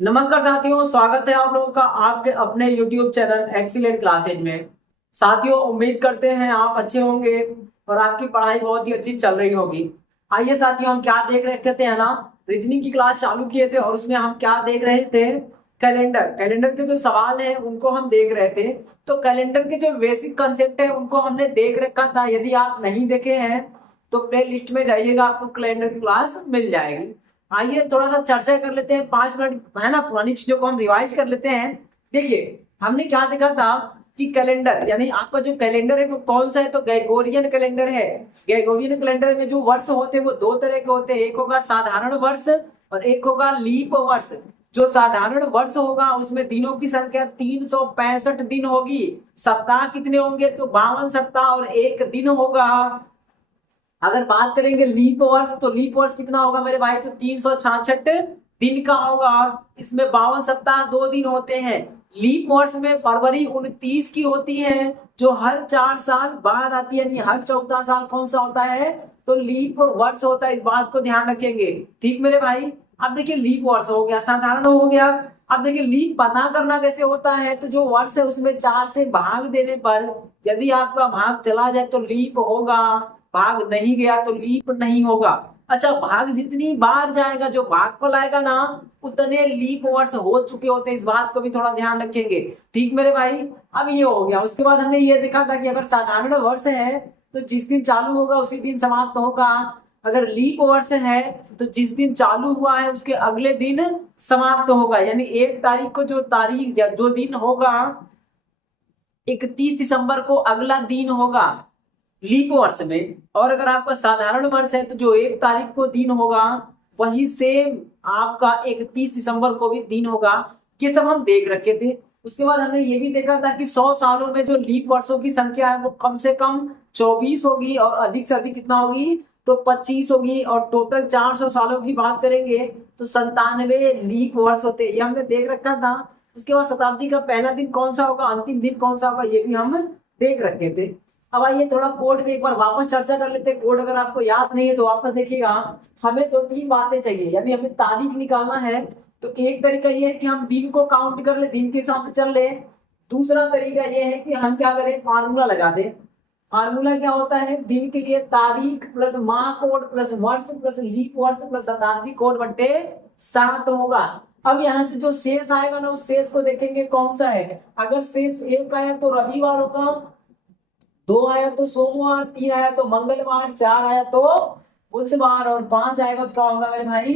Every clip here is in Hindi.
नमस्कार साथियों, स्वागत है आप लोगों का आपके अपने YouTube चैनल एक्सीलेंट क्लासेज में। साथियों, उम्मीद करते हैं आप अच्छे होंगे और आपकी पढ़ाई बहुत ही अच्छी चल रही होगी। आइए साथियों, हम क्या देख रहे थे है ना, रीजनिंग की क्लास चालू किए थे और उसमें हम क्या देख रहे थे, कैलेंडर कैलेंडर के जो सवाल हैं उनको हम देख रहे थे। तो कैलेंडर के जो बेसिक कंसेप्ट है उनको हमने देख रखा था। यदि आप नहीं देखे हैं तो प्ले लिस्ट में जाइएगा, आपको कैलेंडर की क्लास मिल जाएगी। आइए थोड़ा सा चर्चा कर लेते हैं, 5 मिनट है ना, पुरानी चीजों को हम रिवाइज कर लेते हैं। देखिए, हमने क्या देखा था कि कैलेंडर यानी आपका जो कैलेंडर है वो कौन सा है, तो ग्रेगोरियन कैलेंडर है। ग्रेगोरियन कैलेंडर में जो वर्ष होते हैं वो दो तरह के होते हैं, एक होगा साधारण वर्ष और एक होगा लीप वर्ष। जो साधारण वर्ष होगा उसमें दिनों की संख्या 365 दिन होगी। सप्ताह कितने होंगे, तो 52 सप्ताह और एक दिन होगा। अगर बात करेंगे लीप वर्ष, तो लीप वर्ष कितना होगा मेरे भाई, तो 366 दिन का होगा। इसमें 52 सप्ताह 2 दिन होते हैं। लीप वर्ष में फरवरी 29 की होती है, जो हर 4 साल बाद आती है, यानी हर 14 साल कौन सा होता है, तो लीप वर्ष होता है। इस बात को ध्यान रखेंगे, ठीक मेरे भाई। अब देखिए, लीप वर्ष हो गया, साधारण हो गया। अब देखिए, लीप पता करना कैसे होता है, तो जो वर्ष है उसमें 4 से भाग देने पर यदि आपका भाग चला जाए तो लीप होगा, भाग नहीं गया तो लीप नहीं होगा। अच्छा, भाग जितनी बार जाएगा, जो भागफल आएगा ना, उतने लीप वर्ष हो चुके होते हैं। इस बात को भी थोड़ा ध्यान रखेंगे, ठीक मेरे भाई। अब ये हो गया। उसके बाद हमने ये देखा था कि अगर साधारण वर्ष है तो जिस दिन चालू होगा उसी दिन समाप्त होगा। अगर लीप वर्ष है तो जिस दिन चालू हुआ है उसके अगले दिन समाप्त होगा, यानी 1 तारीख को जो तारीख जो दिन होगा, 31 दिसंबर को अगला दिन होगा लीप वर्ष में। और अगर आपका साधारण वर्ष है तो जो 1 तारीख को दिन होगा वही सेम आपका 31 दिसंबर को भी दिन होगा। ये सब हम देख रखे थे। उसके बाद हमने ये भी देखा था कि 100 सालों में जो लीप वर्षों की संख्या है वो कम से कम 24 होगी और अधिक से अधिक कितना होगी, तो 25 होगी। और टोटल 400 सालों की बात करेंगे तो 97 लीप वर्ष होते हैं, ये हमने देख रखा था। उसके बाद शताब्दी का पहला दिन कौन सा होगा, अंतिम दिन कौन सा होगा, ये भी हम देख रखे थे। अब आइए थोड़ा कोड पे एक बार वापस चर्चा कर लेते हैं। कोड अगर आपको याद नहीं है तो वापस देखिएगा। हमें 2-3 बातें चाहिए, यानी हमें तारीख निकालना है। तो एक तरीका ये है कि हम दिन को काउंट कर ले, दिन के हिसाब से चल ले। दूसरा तरीका ये है कि हम क्या करें, फार्मूला लगा दें। फार्मूला क्या होता है, दिन के लिए तारीख प्लस माह कोड प्लस वर्ष प्लस लीप वर्ष प्लस शताब्दी कोड बटे 7 होगा। अब यहाँ से जो शेष आएगा ना, उस शेष को देखेंगे कौन सा है। अगर शेष 1 आया तो रविवार होगा, 2 आया तो सोमवार, 3 आया तो मंगलवार, 4 आया तो बुधवार और 5 आएगा तो क्या होगा मेरे भाई,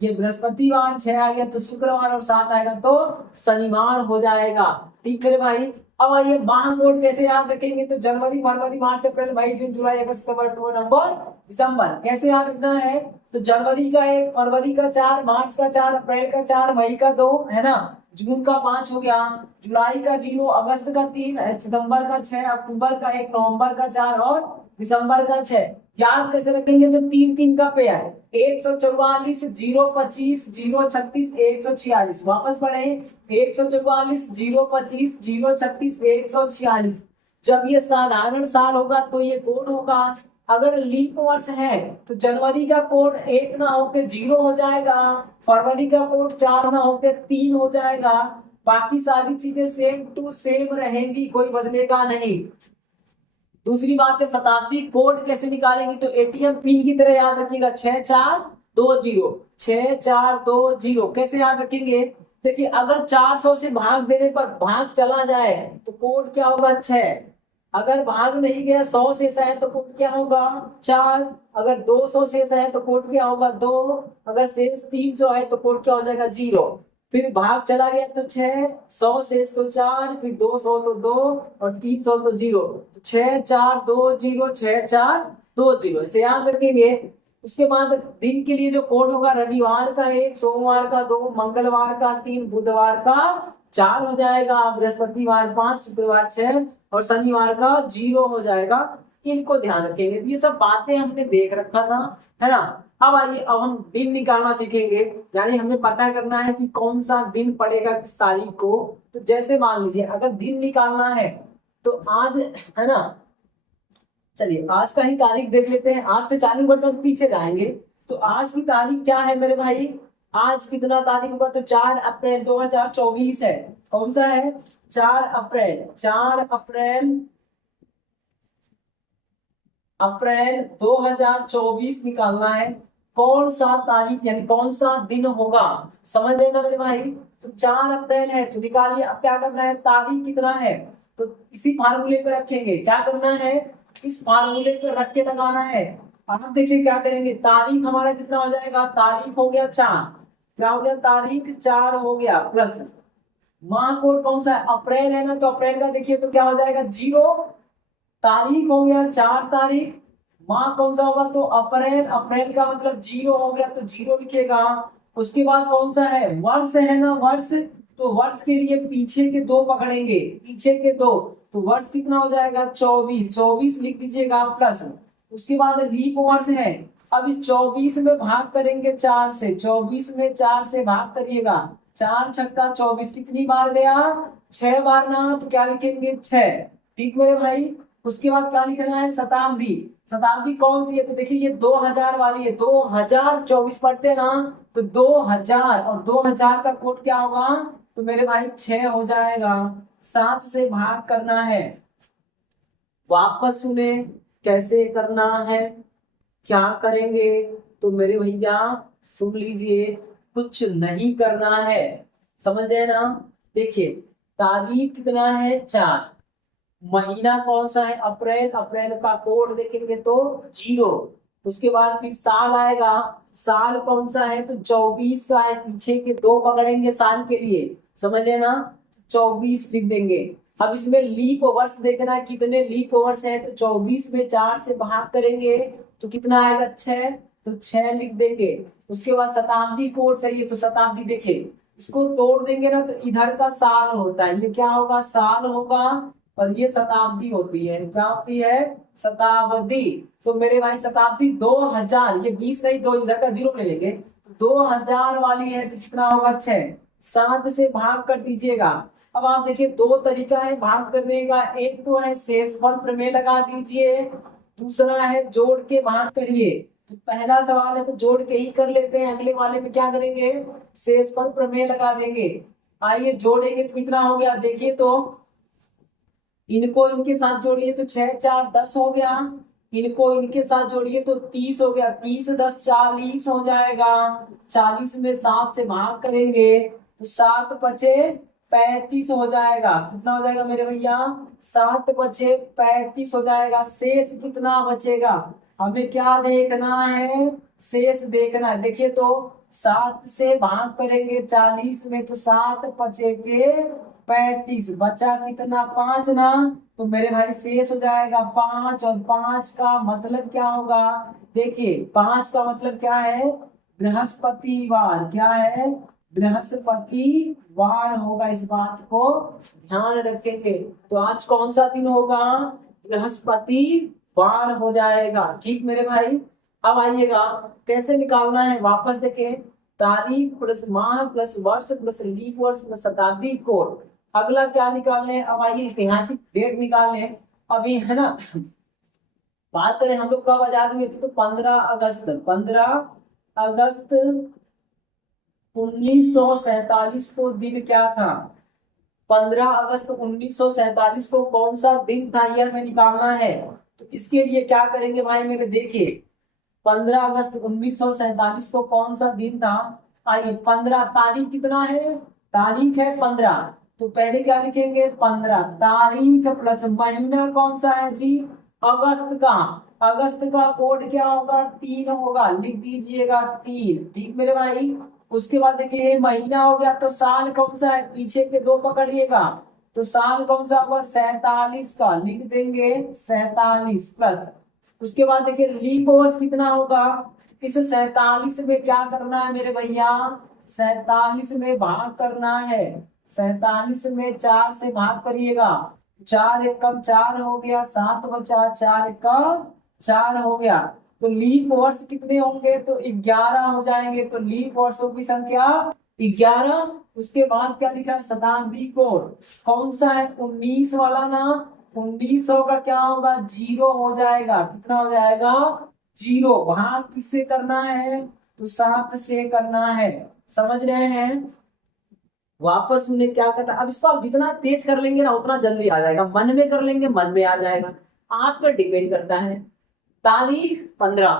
ये बृहस्पतिवार, 6 आ गया तो शुक्रवार और 7 आएगा तो शनिवार हो जाएगा, ठीक मेरे भाई। अब आइए माह कोड कैसे याद रखेंगे, तो जनवरी फरवरी मार्च अप्रैल मई जून जुलाई अगस्त सितंबर अक्टूबर नवंबर दिसंबर कैसे याद रखना है। तो जनवरी का 1, फरवरी का 4, मार्च का 4, अप्रैल का 4, मई का 2, है ना, जून का 5 हो गया, जुलाई का 0, अगस्त का 3, सितंबर का 6, अक्टूबर का 1, नवंबर का 4 और दिसंबर का 6। याद कैसे रखेंगे, तो 3-3 का पेयर, 144, 025, 036, 146। वापस पढ़े, 144, 025, 036, 146। जब ये साधारण साल होगा तो ये कोड होगा। अगर लीप वर्ष है तो जनवरी का कोड 1 ना होके 0 हो जाएगा, फरवरी का कोड 4 ना होके 3 हो जाएगा। बाकी सारी चीजें सेम टू सेम रहेंगी, कोई बदलेगा नहीं। दूसरी बात है, शताब्दी कोड कैसे निकालेंगे, तो एटीएम पिन की तरह याद रखिएगा, 6420, 6420 कैसे याद रखेंगे। देखिए, अगर 400 से भाग देने पर भाग चला जाए तो कोड क्या होगा, 6। अगर भाग नहीं गया, 100 शेष आया तो कोड क्या होगा, 4। अगर 200 शेष आया तो कोड क्या होगा, 2। अगर शेष 300 आए तो कोड क्या हो जाएगा, 0। फिर भाग चला गया तो 6, 100 शेष तो 4, फिर 200 तो 2 और 300 तो 0। 6420, 6420 इसे याद रखेंगे। उसके बाद दिन के लिए जो कोड होगा, रविवार का 1, सोमवार का 2, मंगलवार का 3, बुधवार का 4 हो जाएगा, बृहस्पतिवार 5, शुक्रवार 6 और शनिवार का 0 हो जाएगा। इनको ध्यान रखेंगे। तो ये सब बातें हमने देख रखा था, है ना। अब आइए, अब हम दिन निकालना सीखेंगे, यानी हमें पता करना है कि कौन सा दिन पड़ेगा किस तारीख को। तो जैसे मान लीजिए, अगर दिन निकालना है तो आज, है ना, चलिए आज का ही तारीख देख लेते हैं। आज से चालू करते हैं, पीछे जाएंगे। तो आज की तारीख क्या है मेरे भाई, आज कितना तारीख होगा, तो 4 अप्रैल 2024 है। कौन सा है, 4 अप्रैल, 4 अप्रैल, अप्रैल 2024 निकालना है। कौन सा तारीख यानी कौन सा दिन होगा, समझ लेना मेरे भाई। तो 4 अप्रैल है तो निकालिए। अब क्या करना है, तारीख कितना है तो इसी फार्मूले पे रखेंगे। क्या करना है, इस फार्मूले पे रख के लगाना है। आप देखिए क्या करेंगे, तारीख हमारा कितना हो जाएगा, तारीख हो गया 4, क्या हो गया, तारीख 4 हो गया, प्लस माह कोड कौन सा है, अप्रैल है ना, तो अप्रैल का देखिए तो क्या हो जाएगा 0, तारीख हो गया 4 तारीख, माह कौन सा होगा तो अप्रैल, अप्रैल का मतलब 0 हो गया तो 0 लिखेगा। उसके बाद कौन सा है, वर्ष है ना, वर्ष, तो वर्ष के लिए पीछे के 2 पकड़ेंगे, पीछे के 2, तो वर्ष कितना हो जाएगा 24, 24 लिख दीजिएगा, प्लस उसके बाद लीप वर्ष है। अब इस 24 में भाग करेंगे 4 से, 24 में 4 से भाग करिएगा, 4 छक्का 24 कितनी बार गया, 6 बार ना, तो क्या लिखेंगे 6। ठीक मेरे भाई। उसके बाद क्या लिखना है, शताब्दी, शताब्दी कौन सी है, तो देखिए ये 2000 वाली है, 2024 पढ़ते ना, तो 2000 और 2000 का कोड क्या होगा, तो मेरे भाई 6 हो जाएगा, 7 से भाग करना है। वापस सुने कैसे करना है, क्या करेंगे, तो मेरे भैया सुन लीजिए, कुछ नहीं करना है, समझ रहे ना। देखिए तारीख कितना है 4, महीना कौन सा है अप्रैल, अप्रैल का कोड देखेंगे तो 0, उसके बाद फिर साल आएगा, साल कौन सा है तो 24 का है, पीछे के 2 पकड़ेंगे साल के लिए, समझ लेना, 24 लिख देंगे। अब इसमें लीप वर्ष देखना है कितने लीप वर्ष है, तो 24 में 4 से भाग करेंगे तो कितना आएगा 6, तो 6 लिख देंगे। उसके बाद शताब्दी कोड चाहिए, तो शताब्दी देखे इसको तोड़ देंगे ना, तो इधर का साल होता है, ये क्या होगा साल होगा, और ये शताब्दी होती है, क्या होती है शताब्दी। तो मेरे भाई शताब्दी 2000, ये 20 नहीं, 2 इधर का 0 ले लेंगे, 2000 वाली है तो कितना होगा 6, 7 से भाग कर दीजिएगा। अब आप देखिए 2 तरीका है भाग करने का, एक तो है शेषफल प्रमेय लगा दीजिए, दूसरा है जोड़ के भाग करिए। तो पहला सवाल है तो जोड़ के ही कर लेते हैं, अगले वाले में क्या करेंगे, शेषफल प्रमेय लगा देंगे। आइए जोड़ेंगे तो कितना हो गया, देखिए तो इनको इनके साथ जोड़िए तो 6 4 10 हो गया, इनको इनके साथ जोड़िए तो 30 हो गया, 30 10 40 हो जाएगा, 40 में 7 से भाग करेंगे तो 7 पचे 35 हो जाएगा, कितना हो जाएगा मेरे भैया 7 पचे 35 हो जाएगा। शेष कितना बचेगा, हमें क्या देखना है, शेष देखना है। देखिए तो 7 से भाग करेंगे 40 में तो 7 पचे के 35, बचा कितना 5 ना, तो मेरे भाई शेष हो जाएगा 5, और 5 का मतलब क्या होगा, देखिए 5 का मतलब क्या है, बृहस्पतिवार, क्या है बृहस्पतिवार होगा, इस बात को ध्यान रखेंगे। तो आज कौन सा दिन होगा, बृहस्पतिवार हो जाएगा। ठीक मेरे भाई। अब आइएगा कैसे निकालना है, वापस देखें, तारीख प्लस माह प्लस वर्ष प्लस लीप वर्ष प्लस शताब्दी कोड। अगला क्या निकालने, अब आइए ऐतिहासिक डेट निकालने। अभी है ना, बात करें हम लोग कब आजाद हुए थे, तो 15 अगस्त, 15 अगस्त 1947 को दिन क्या था, 15 अगस्त 1947 को कौन सा दिन था, यह हमें निकालना है। तो इसके लिए क्या करेंगे भाई मेरे, देखिए 15 अगस्त 1947 को कौन सा दिन था। आइए 15, तारीख कितना है, तारीख है 15, तो पहले क्या लिखेंगे 15, तारीख प्लस महीना कौन सा है जी, अगस्त का, अगस्त का कोड क्या होगा 3 होगा, लिख दीजिएगा 3। ठीक मेरे भाई। उसके बाद देखिए महीना हो गया, तो साल कौन सा है, पीछे के 2 पकड़िएगा, तो साल कौन सा होगा 47 का, लिख देंगे 47 प्लस। उसके बाद देखिए लीप वर्ष कितना होगा, इस 47 में क्या करना है मेरे भैया, 47 में भाग करना है, 47 में 4 से भाग करिएगा, 4 एकम 4 हो गया, 7 बचा, 4 एकम 4 हो गया। तो लीप वर्ष कितने होंगे, तो 11 हो जाएंगे, तो लीप वर्षों की संख्या 11। उसके बाद क्या लिखा है, शताब्दी कोड कौन सा है 19 वाला ना, 1900 का क्या होगा 0 हो जाएगा, कितना हो जाएगा 0। भाग किससे करना है, तो 7 से करना है। समझ रहे हैं? वापस उन्हें क्या करना, अब इसको आप जितना तेज कर लेंगे ना उतना जल्दी आ जाएगा, मन में कर लेंगे मन में आ जाएगा, आप पर डिपेंड करता है। तारीख 15,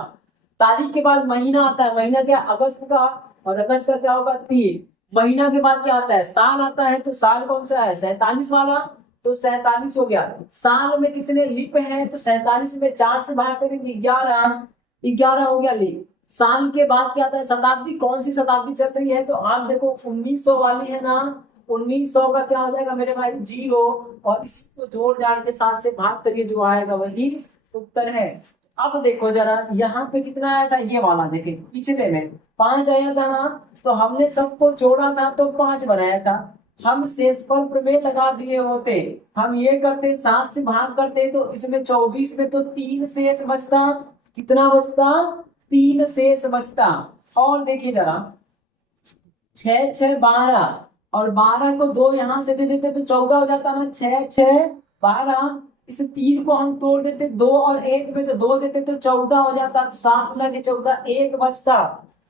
तारीख के बाद महीना आता है, महीना क्या अगस्त का, और अगस्त का क्या होगा 3। महीना के बाद क्या आता है साल आता है, तो साल कौन सा है 47 वाला, तो 47 हो गया। साल में कितने लीप हैं, तो 47 में 4 से भाग करेंगे 11, 11 हो गया लीप। साल के बाद क्या आता है शताब्दी, कौन सी शताब्दी चल रही है, तो आप देखो 1900 वाली है ना, 1900 का क्या हो जाएगा मेरे भाई 0, और इसी को जोड़ जाड़ के 7 से भाग करिए, जो आएगा वही उत्तर है। अब देखो जरा यहाँ पे कितना आया था, ये वाला देखे पिछले में 5 आया था ना, तो हमने सबको जोड़ा था तो 5 बनाया था। हम शेषफल प्रमेय लगा दिए होते, हम ये करते 7 से भाग करते, तो इसमें 24 में तो 3 शेष बचता, कितना बचता 3 शेष बचता। और देखिए जरा 6 6 12, और 12 को 2 यहाँ से दे देते तो 14 हो जाता ना, 6 6 12, इस 3 को हम तोड़ देते 2 और 1 में, तो 2 देते तो 14 हो जाता, तो 7 लगे 14, 1 बचता।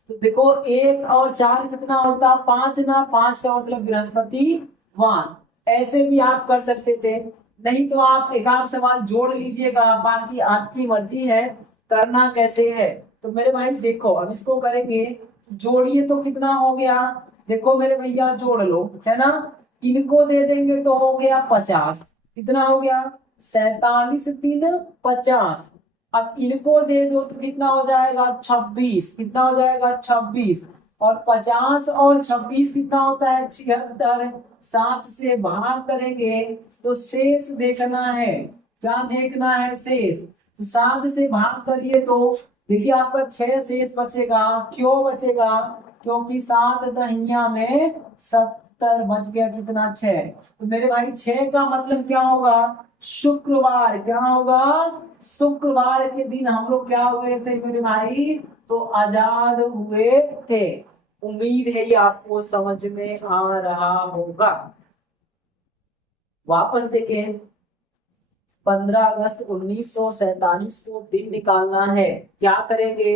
तो देखो 1 और 4 कितना होता 5 ना, 5 का मतलब बृहस्पतिवार। ऐसे भी आप कर सकते थे, नहीं तो आप एक आध सवाल जोड़ लीजिएगा, बाकी आपकी मर्जी है करना कैसे है। तो मेरे भाई देखो अब इसको करेंगे, जोड़िए तो कितना हो गया, देखो मेरे भैया जोड़ लो है ना, इनको दे देंगे तो हो गया 50, कितना हो गया 47 3 50। अब इनको दे दो तो कितना हो जाएगा 26, कितना हो जाएगा 26, और 50 और 26 कितना होता है 76, 7 से भाग करेंगे तो शेष देखना है, क्या देखना है शेष, तो 7 से भाग करिए तो देखिए आपका 6 शेष बचेगा, क्यों बचेगा, क्योंकि 7 दहिया में 70 बच गया, कितना 6। तो मेरे भाई 6 का मतलब क्या होगा शुक्रवार, क्या होगा शुक्रवार के दिन हम लोग क्या हुए थे मेरे भाई, तो आजाद हुए थे। उम्मीद है ये आपको समझ में आ रहा होगा। वापस देखें 15 अगस्त 1947 को दिन निकालना है, क्या करेंगे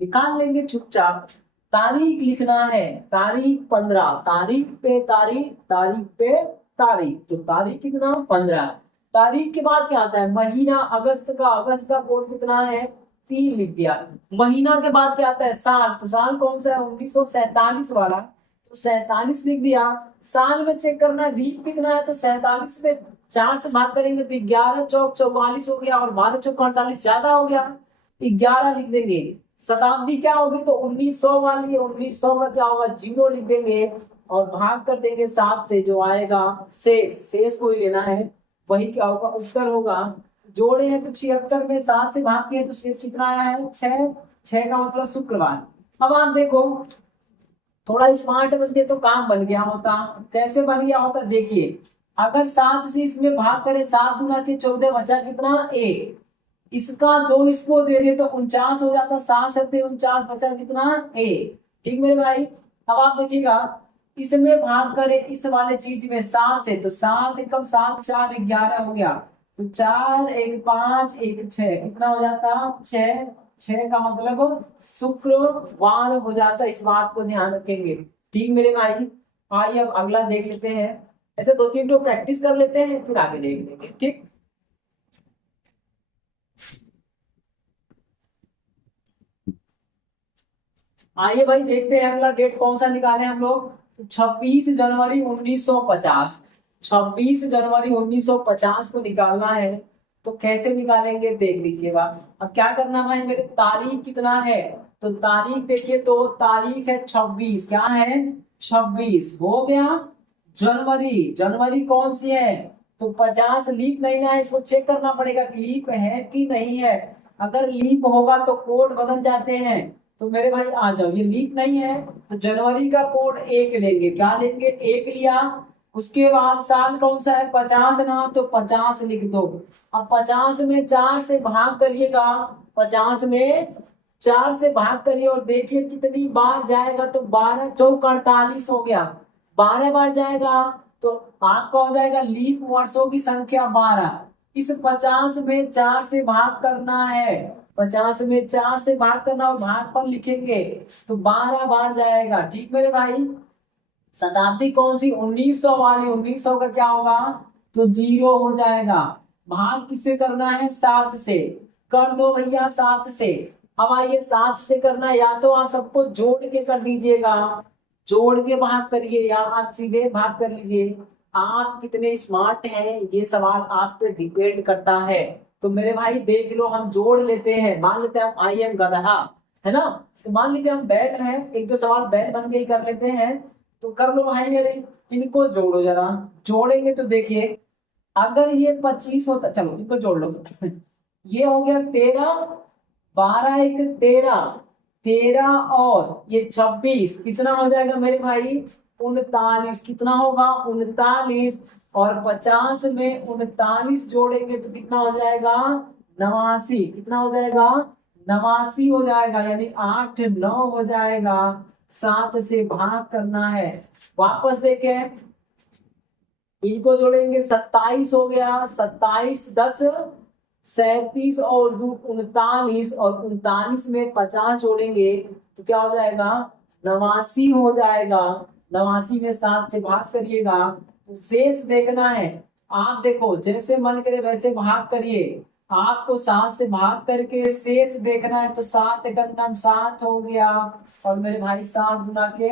निकाल लेंगे चुपचाप। तारीख लिखना है, तारीख 15, तारीख पे तारीख, तारीख पे तारीख, तो तारीख कितना 15। तारीख के बाद क्या आता है महीना, अगस्त का, अगस्त का कोड कितना है 3 लिख दिया। महीना के बाद क्या आता है साल, तो साल कौन सा है 1947 वाला, तो 47 लिख दिया। साल में चेक करना है दिन कितना है, तो 47 में 4 से भाग करेंगे तो 11 चौक 44 हो गया, और 12 चौक 48 ज्यादा हो गया, 11 लिख देंगे। शताब्दी क्या होगी, तो 1900 वाली है, 1900 का क्या होगा 0 लिख देंगे, और भाग कर देंगे 7 से, जो आएगा शेष, शेष को ही लेना है, वही क्या होगा उत्तर होगा। जोड़े हैं तो 76 में 7 से भाग किए तो शेष कितना आया है 6, 6 का मतलब शुक्रवार। अब आप देखो थोड़ा स्मार्ट बनते तो काम बन गया होता, कैसे बन गया होता देखिए, अगर 7 से इसमें भाग करें 7 गुना के 14 बचा कितना 1, इसका 2 इसको दे दे तो 49 हो जाता, 7 7 49 बचा कितना 1। ठीक मेरे भाई, अब आप देखिएगा इसमें भाग करें इस वाले चीज में 7 है, तो 7 एकम 7 4 11 हो गया, तो 4 1 5 1 6 कितना हो जाता 6, 6 का मतलब शुक्रवार हो जाता, इस बात को ध्यान रखेंगे। ठीक मेरे भाई, आइए अब अगला देख लेते हैं, ऐसे 2-3 तो प्रैक्टिस कर लेते हैं फिर आगे देख लेंगे। ठीक आइए भाई देखते हैं अगला डेट कौन सा निकाले हम लोग, 26 जनवरी 1950, 26 जनवरी 1950 को निकालना है, तो कैसे निकालेंगे देख लीजिएगा। अब क्या करना भाई मेरे, तारीख कितना है, तो तारीख देखिए, तो तारीख है 26, क्या है 26 हो गया। जनवरी, जनवरी कौन सी है, तो 50 लीप नहीं ना है, इसको चेक करना पड़ेगा कि लीप है कि नहीं है, अगर लीप होगा तो कोड बदल जाते हैं, तो मेरे भाई आ जाओ, ये लीप नहीं है तो जनवरी का कोड 1 लेंगे, क्या लेंगे 1 लिया। उसके बाद साल कौन सा है 50 ना, तो 50 लिख दो। अब 50 में 4 से भाग करिएगा, 50 में 4 से भाग करिए और देखिए कितनी बार जाएगा, तो 12 चौक 48 हो गया, 12 बार जाएगा, तो आपका हो जाएगा लीप वर्षों की संख्या 12। इस 50 में 4 से भाग करना है, 50 में 4 से भाग करना और भाग पर लिखेंगे तो 12 बार जाएगा। ठीक मेरे भाई। शताब्दी कौन सी? 1900 वाली। 1900 का क्या होगा? तो 0 हो जाएगा। भाग किससे करना है? 7 से। कर दो भैया 7 से। अब आइए 7 से करना, या तो आप सबको जोड़ के कर दीजिएगा, जोड़ के भाग करिए, या आप सीधे भाग कर लीजिए। आप कितने स्मार्ट हैं ये सवाल आप पे डिपेंड करता है। तो मेरे भाई देख लो, हम जोड़ लेते हैं। मान लेते हैं आई एम गधा, है ना? तो मान लीजिए हम बैल हैं, एक दो सवाल बैल बन के ही कर लेते हैं। तो कर लो भाई मेरे, इनको जोड़ो जरा। जोड़ेंगे तो देखिए, अगर ये 25 होता, चलो इनको जोड़ लो। ये हो गया 13, 12 एक 13, 13 और ये 26, कितना हो जाएगा मेरे भाई? 39। कितना होगा? 39। और 50 में 39 जोड़ेंगे तो कितना हो जाएगा? 89। कितना हो जाएगा? 89 हो जाएगा, यानी 8 9 हो जाएगा। 7 से भाग करना है। वापस देखें, इनको जोड़ेंगे 27 हो गया। 27 10 37 और 2 39, और 39 में 50 जोड़ेंगे तो क्या हो जाएगा? 89 हो जाएगा। 89 में 7 से भाग करिएगा तो शेष देखना है। आप देखो, जैसे मन करे वैसे भाग करिए। आपको 7 से भाग करके शेष देखना है। तो 7 का नाम 7 हो गया, और मेरे भाई 7 गुना के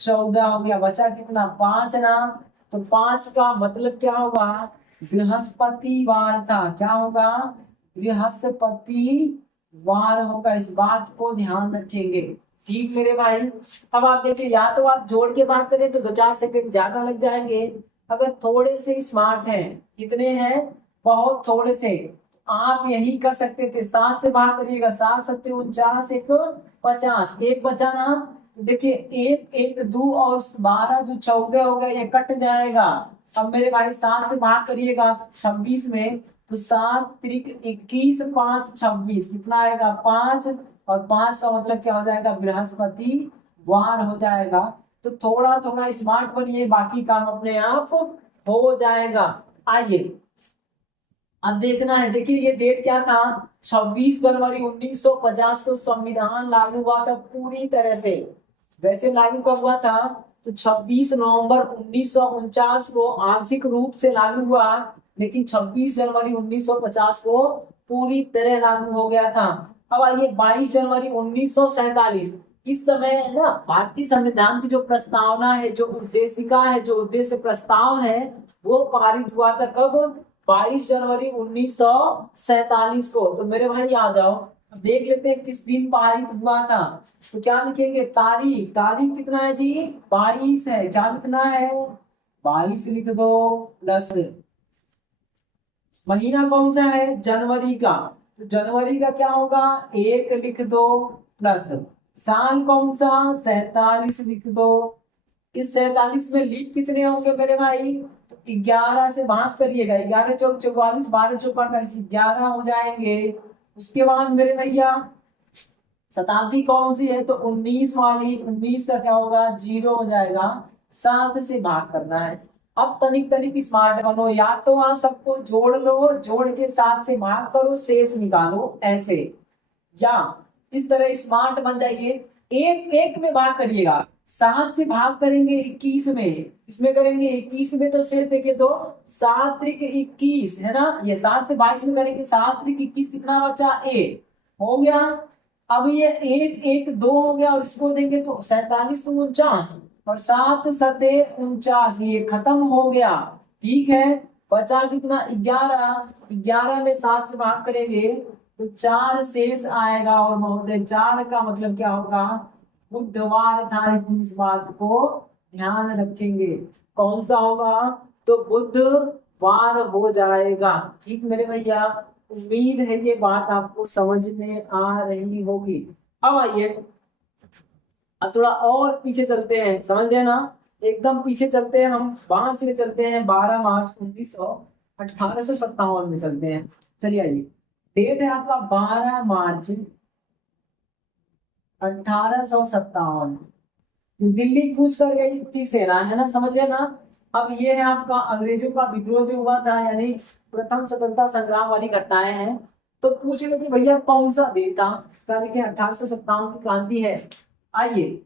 14 हो गया। बचा कितना? 5 ना। तो 5 का मतलब क्या होगा? बृहस्पतिवार था। क्या होगा? बृहस्पतिवार होगा। इस बात को ध्यान रखेंगे। ठीक मेरे भाई। अब आप देखिए, या तो आप जोड़ के बात करें तो 2-4 सेकंड ज्यादा लग जाएंगे। अगर थोड़े से स्मार्ट हैं, कितने हैं? बहुत थोड़े से, आप यही कर सकते थे। 7 से भाग करिएगा, 7 7 49 1 50, एक बचा ना। देखिए 1 1 2 और 12 जो 14 हो गया, ये कट जाएगा। अब मेरे भाई 7 से भाग करिएगा 26 में, तो 7 त्रिक 21, 5 26, कितना आएगा? 5। और 5 का मतलब क्या हो जाएगा? बृहस्पतिवार हो जाएगा। तो थोड़ा थोड़ा स्मार्ट बनिए, बाकी काम अपने आप हो जाएगा। आइए अब देखना है। देखिए ये डेट क्या था? 26 जनवरी 1950 को संविधान लागू हुआ था पूरी तरह से। वैसे लागू कब हुआ था? तो 26 नवंबर 1949 को आंशिक रूप से लागू हुआ, लेकिन 26 जनवरी 1950 को पूरी तरह लागू हो गया था। अब आइए 22 जनवरी 1947, इस समय ना भारतीय संविधान की जो प्रस्तावना है, जो उद्देशिका है, जो उद्देश्य प्रस्ताव है, वो पारित हुआ था। कब? 22 जनवरी 1947 को। तो मेरे भाई आ जाओ, देख लेते हैं किस दिन पारित हुआ था। तो क्या लिखेंगे? तारीख। तारीख कितना है जी? 22 है। क्या लिखना है? 22 लिख दो, प्लस महीना कौन सा है? जनवरी का। तो जनवरी का क्या होगा? 1 लिख दो, प्लस साल कौन सा? 47 लिख दो। इस 47 में लीप कितने होंगे मेरे भाई? तो 11 से भाग करिएगा। 11 चौक 44, 12 चौक 48, 11 हो जाएंगे। उसके बाद मेरे भैया शताब्दी कौन सी है? तो 19 वाली। 19 का क्या होगा? 0 हो जाएगा। 7 से भाग करना है। अब तनिक तनिक स्मार्ट बनो, या तो आप सबको जोड़ लो, जोड़ के 7 से भाग करो, शेष निकालो ऐसे, या इस तरह स्मार्ट बन जाइए। एक एक में भाग करिएगा। 7 से भाग करेंगे 21 में, इसमें करेंगे 21 में, तो शेष देखिए तो 7 त्रिक 21 है ना। ये 7 से 22 में करेंगे, 7 त्रिक 21, कितना बचा? 1 हो गया। अब ये 1 1 2 हो गया, और इसको देंगे तो 47 तो 49, और 7 7 49, ये खत्म हो गया। ठीक है, बचा कितना? 11। 11 में 7 से भाग करेंगे तो 4 शेष आएगा। और महोदय 4 का मतलब क्या होगा? बुधवार था। इस बात को ध्यान रखेंगे। कौन सा होगा? तो बुधवार हो जाएगा। ठीक मेरे भैया, उम्मीद है ये बात आपको समझ में आ रही होगी। अब आइए, अब थोड़ा और पीछे चलते हैं, समझ गए ना? एकदम पीछे चलते हैं हम। मार्च में चलते हैं, 12 मार्च 1857 में चलते हैं। चलिए आइए, डेट है आपका 12 मार्च 1857। दिल्ली कूच कर गई थी सेना, है ना? समझ गए ना? अब ये है आपका अंग्रेजों का विद्रोह जो हुआ था, यानी प्रथम स्वतंत्रता संग्राम वाली घटनाएं हैं। तो पूछ रहे कि भैया कौन सा दिन था, क्या लिखे 1857 की क्रांति है। आइए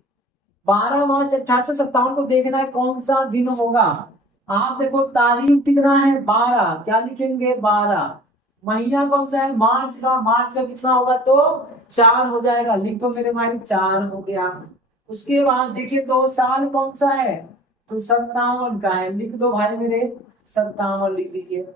12 मार्च 1857 को देखना है कौन सा दिन होगा। आप देखो तारीख कितना है 12, क्या लिखेंगे 12। महीना कौन सा है मार्च का, मार्च का कितना होगा तो 4 हो जाएगा, लिखो मेरे भाई 4 हो गया। उसके बाद देखिए तो साल कौन सा है तो 57 का है, लिख दो भाई मेरे 57 लिख दीजिए।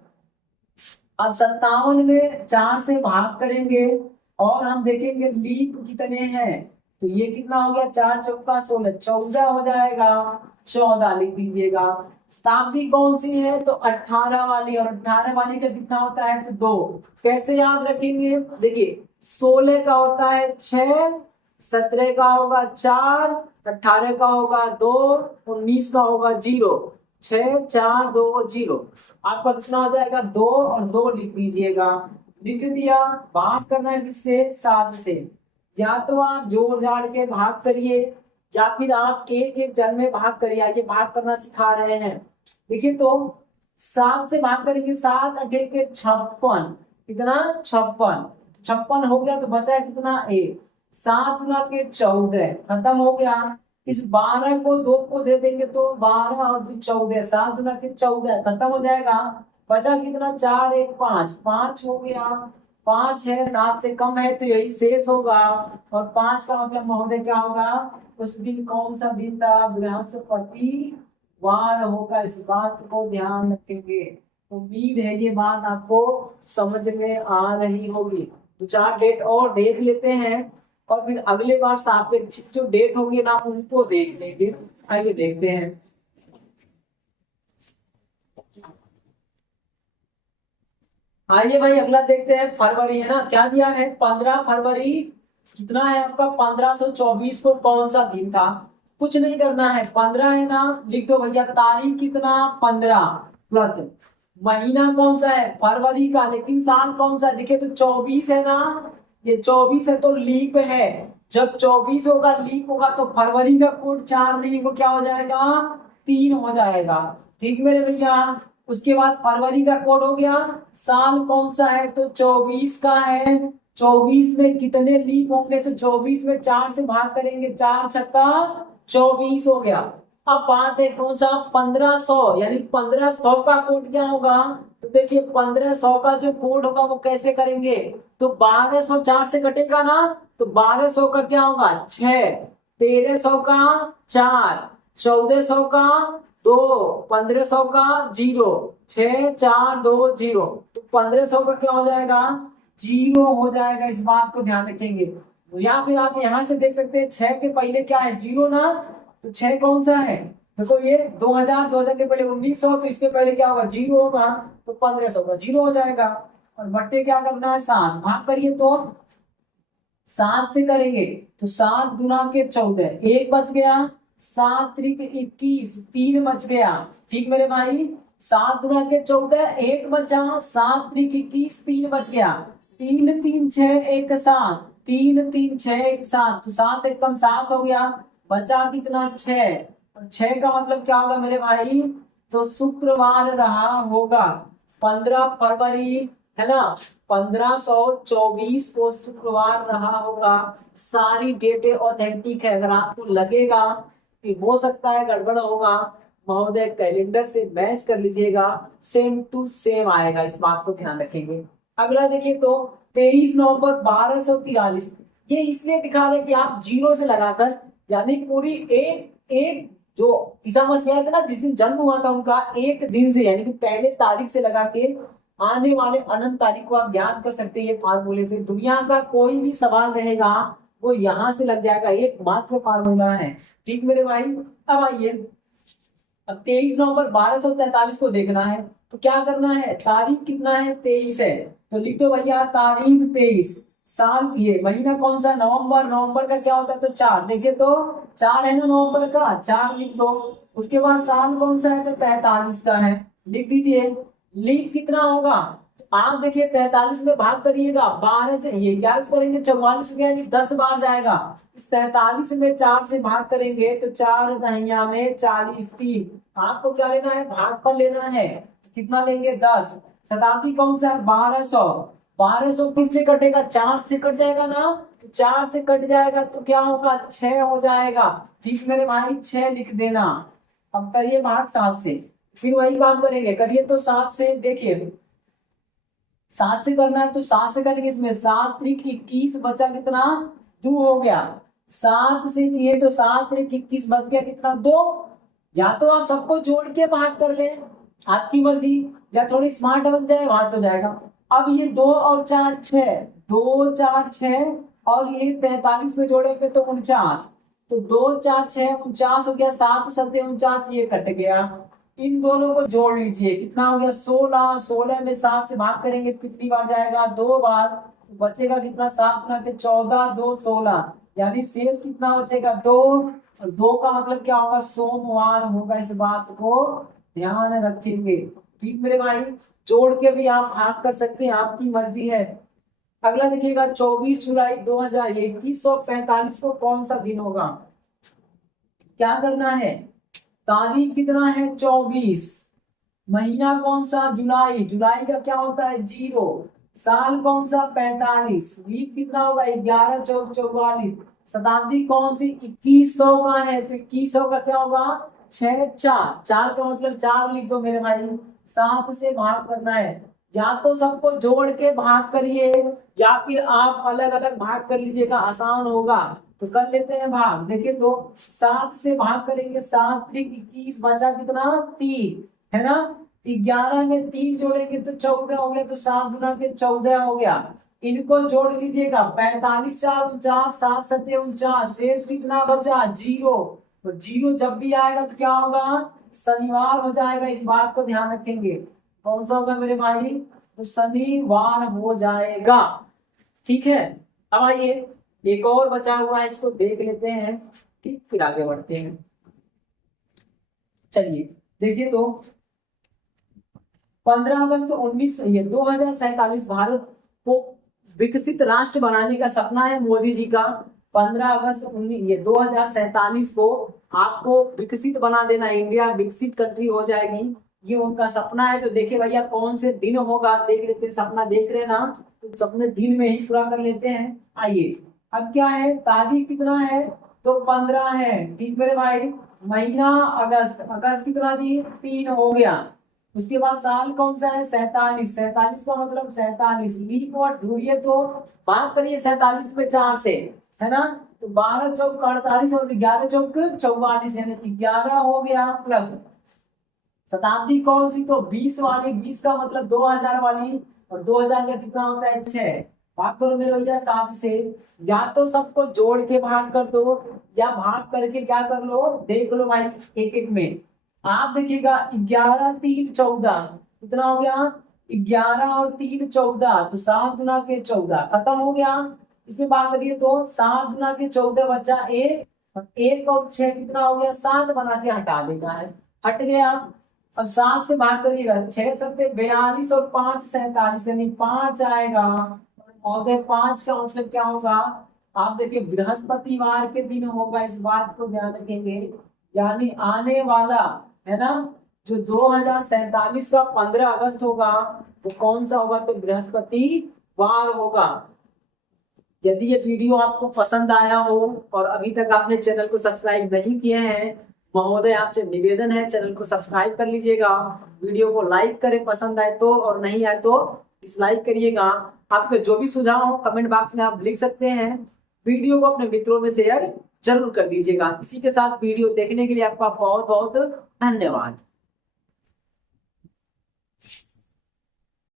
अब 57 में 4 से भाग करेंगे और हम देखेंगे लीप कितने हैं, तो ये कितना हो गया 4 चौका 16, 14 हो जाएगा, 14 लिख दीजिएगा। शताब्दी कौन सी है तो 18 वाली, और 18 वाली का कितना होता है तो 2। कैसे याद रखेंगे, देखिए 16 का होता है 6, 17 का होगा 4, 18 का होगा 2, 19 का होगा 0, 6 4 2 0। आपका कितना हो जाएगा 2 और 2 लिख दीजिएगा। लिख दिया। भाग करना है किससे 7 से, या तो आप जोड़ जाड़ के भाग करिए या फिर आप एक एक जन में भाग करिए। आइए भाग करना सिखा रहे हैं। देखिए तो 7 से भाग करेंगे, 7 अठे के 56, कितना 56, 56 हो गया तो बचा है कितना 1, 7 गुना के 14, खत्म हो गया। इस 12 को 2 को दे देंगे तो 12 और 2 14, 7 गुना के 14, खत्म हो जाएगा। बचा कितना 4 1 5, 5 हो गया, 5 है 7 से कम है तो यही शेष होगा। और 5 का मतलब महोदय क्या होगा, उस दिन कौन सा दिन था बृहस्पतिवार होगा। इस बात को ध्यान रखेंगे। उम्मीद है ये बात आपको समझ में आ रही होगी। तो 4 डेट और देख लेते हैं और फिर अगले बार सापेक्षिक जो डेट होंगे ना उनको देख लेंगे। आइए देखते हैं। आइए भाई अगला देखते हैं, फरवरी है ना, क्या दिया है 15 फरवरी, कितना है आपका 1524 को कौन सा दिन था। कुछ नहीं करना है, 15 है ना, लिख दो भैया। तारीख कितना 15 प्लस महीना कौन सा है फरवरी का, लेकिन साल कौन सा है देखिए तो 24 है ना, ये 24 है तो लीप है। जब 24 होगा लीप होगा तो फरवरी का कोड 4 नहीं को क्या हो जाएगा 3 हो जाएगा। ठीक मेरे भैया। उसके बाद फरवरी का कोड हो गया। साल कौन सा है तो 24 का है। 24 में कितने लीप होंगे तो 24 में 4 से भाग करेंगे, 4 छक्का 24 हो गया। अब बात है कौन सा 1500, यानी 1500 का कोड क्या होगा तो देखिए 1500 का जो कोड होगा वो कैसे करेंगे तो 1200 4 से कटेगा ना, तो 1200 का क्या होगा 6, 1300 का 4, 1400 का 2, 1500 का 0, 6 4 2 0, तो 1500 का क्या हो जाएगा 0 हो जाएगा। इस बात को ध्यान रखेंगे। तो या फिर आप यहां से देख सकते हैं 6 के पहले क्या है 0 ना, तो 6 कौन सा है देखो ये 2000 के पहले 1900, तो इसके पहले क्या होगा 0 होगा, तो 1500 का 0 हो जाएगा। और बट्टे क्या करना है 7, भाग करिए तो 7 से करेंगे तो 7 गुना के 14, 1 बच गया, 7 त्रिक 21, 3 बच गया। ठीक मेरे भाई, 7 गुना के 14, 1 बचा, 7 त्रिक 21, 3 बच गया, 3 3 6 1 7, 3 3 6 1 7, तो 7 एक कम 7 हो गया, बचा कितना 6, और 6 का मतलब क्या होगा मेरे भाई तो शुक्रवार रहा होगा। 15 फरवरी है ना, 1524 को शुक्रवार रहा होगा। सारी डेटें ऑथेंटिक है। अगर आपको लगेगा कि हो सकता है गड़बड़ होगा, महोदय कैलेंडर से मैच कर लीजिएगा, सेम टू सेम आएगा। इस बात को ध्यान रखेंगे। अगला देखिए तो 23 नवंबर 1243, ये इसलिए दिखा रहे कि आप 0 से लगाकर, यानी पूरी एक एक जो ईसा मसीह थे ना जिस दिन जन्म हुआ था उनका एक दिन से, यानी कि पहले तारीख से लगा के आने वाले अनंत तारीख को आप ज्ञात कर सकते हैं। ये फार्मूले से दुनिया का कोई भी सवाल रहेगा वो यहाँ से लग जाएगा, एक मात्र फार्मूला है। ठीक मेरे भाई। अब आइए, अब 23 नवंबर 1243 को देखना है तो क्या करना है, तारीख कितना है 23 है, तो लिख दो भैया तारीख 23, साल ये महीना कौन सा नवंबर, नवंबर का क्या होता है तो 4, देखिए तो 4 है ना नवंबर का, 4 लिख दो। उसके बाद साल कौन सा है तो 43 का है, लिख दीजिए। लीप कितना होगा तो आप देखिए 43 में भाग करिएगा 12 से, ये 11 से करेंगे 44 हो गया, 10 बार जाएगा। इस 43 में 4 से भाग करेंगे तो 4 दहिया में 40, 3, आपको क्या लेना है भाग पर लेना है, तो कितना लेंगे 10। शताब्दी कौन सा है 1200, 1200 किससे कटेगा, 4 से कट जाएगा ना, तो 4 से कट जाएगा तो क्या होगा, 6 हो जाएगा। ठीक मेरे भाई, 6 लिख देना। अब करिए भाग 7 से, फिर वही काम करेंगे, करिए तो 7 से, देखिए 7 से करना है तो 7 से करेंगे, इसमें 7 त्रिक 21 बचा कितना, 2 हो गया। 7 से किए तो 7 त्रिक 21 बच गया कितना, 2। या तो आप सबको जोड़ के भाग कर ले, आपकी मर्जी, या थोड़ी स्मार्ट बन जाए वहां से हो जाएगा। अब ये 2 और 4 6, 2 4 6, और ये 43 में जोड़ेंगे तो 49, तो 2 4 6 49 हो गया, 7 7 49, ये कट गया। इन दोनों को जोड़ लीजिए, कितना हो गया, 16। 16 में 7 से भाग करेंगे तो कितनी बार जाएगा, 2 बार, तो बचेगा कितना, 7 गुना के 14, 2 16, यानी शेष कितना बचेगा, 2। और 2 का मतलब क्या होगा, सोमवार होगा, इस बात को ध्यान रखेंगे। ठीक मेरे भाई, जोड़ के भी आप भाग कर सकते हैं, आपकी मर्जी है। अगला देखिएगा, 24 जुलाई 2021 और 45 को कौन सा दिन होगा। क्या करना है, तारीख कितना है, 24, महीना कौन सा, जुलाई, जुलाई का क्या होता है 0, साल कौन सा 45, लीप कितना होगा 11 चौक 44, शताब्दी कौन सी 2100 का है, तो 2100 का क्या होगा 6 4, 4 का मतलब 4 लिख दो मेरे भाई। 7 से भाग करना है, या तो सबको जोड़ के भाग करिए, या फिर आप अलग अलग भाग कर लीजिएगा, आसान होगा। तो कर लेते हैं भाग, देखिए तो 7 से भाग करेंगे, 7 त्रिक 21 बचा कितना 3, है ना। 11 में 3 जोड़ेंगे तो 14 हो गया, तो 7 गुना के 14 हो गया। इनको जोड़ लीजिएगा, 45 4 49, 7 7 49, शेष कितना बचा 0। तो 0 जब भी आएगा तो क्या होगा, शनिवार हो जाएगा, इस बात को ध्यान रखेंगे। कौन सा होगा मेरे भाई, तो शनिवार हो जाएगा। ठीक है, अब आइए एक और बचा हुआ है, इसको देख लेते हैं, ठीक फिर आगे बढ़ते हैं। चलिए देखिए तो 15 अगस्त 2047 भारत को विकसित राष्ट्र बनाने का सपना है मोदी जी का। 15 अगस्त 2047 को आपको विकसित बना देना, इंडिया विकसित कंट्री हो जाएगी, ये उनका सपना है। तो देखिए भैया कौन से दिन होगा, देख लेते हैं, सपना देख रहे ना, तो सपने दिन में ही पूरा कर लेते हैं। आइए अब क्या है, तारीख कितना है, तो 15 है, ठीक मेरे भाई। महीना अगस्त, अगस्त कितना जी 3 हो गया। उसके बाद साल कौन सा है 47, 47 का मतलब 47, लीप वर्ष ढूंढिए तो भाग करिए 47 पे 4 से, है ना, तो 12 चौक 48 और 11 चौक 44, यानी 11 हो गया, प्लस शताब्दी कौन सी, तो 20 वाली, 20 का मतलब 2000 वाली, और 2000 का कितना होता है 6, भाग करो मेरे भैया 7 से। या तो सबको जोड़ के भाग कर दो, या भाग करके क्या कर लो, देख लो भाई एक एक में। आप देखिएगा 11 3 14, कितना हो गया 11 और 3 14, तो 7 गुना के 14 खत्म हो गया। इसमें बात करिए तो 7 गुना के 14 बचा 1, और 1 और 6 कितना हो गया 7, बना के हटा देना है, हट गया। अब 7 से भाग करिएगा, 6 सत्ते 42 और 5 47, यानी 5 आएगा। और 5 का मतलब क्या होगा, आप देखिए बृहस्पतिवार के दिन होगा, इस बात को ध्यान रखेंगे, यानी आने वाला, है ना, जो 2047 का 15 अगस्त होगा वो कौन सा होगा, तो बृहस्पतिवार होगा। यदि ये वीडियो आपको पसंद आया हो और अभी तक आपने चैनल को सब्सक्राइब नहीं किए हैं, महोदय आपसे निवेदन है चैनल को सब्सक्राइब कर लीजिएगा, वीडियो को लाइक करें पसंद आए तो, और नहीं आए तो डिसलाइक करिएगा। आपके जो भी सुझाव हो कमेंट बॉक्स में आप लिख सकते हैं। वीडियो को अपने मित्रों में शेयर जरूर कर दीजिएगा। इसी के साथ वीडियो देखने के लिए आपका बहुत बहुत धन्यवाद।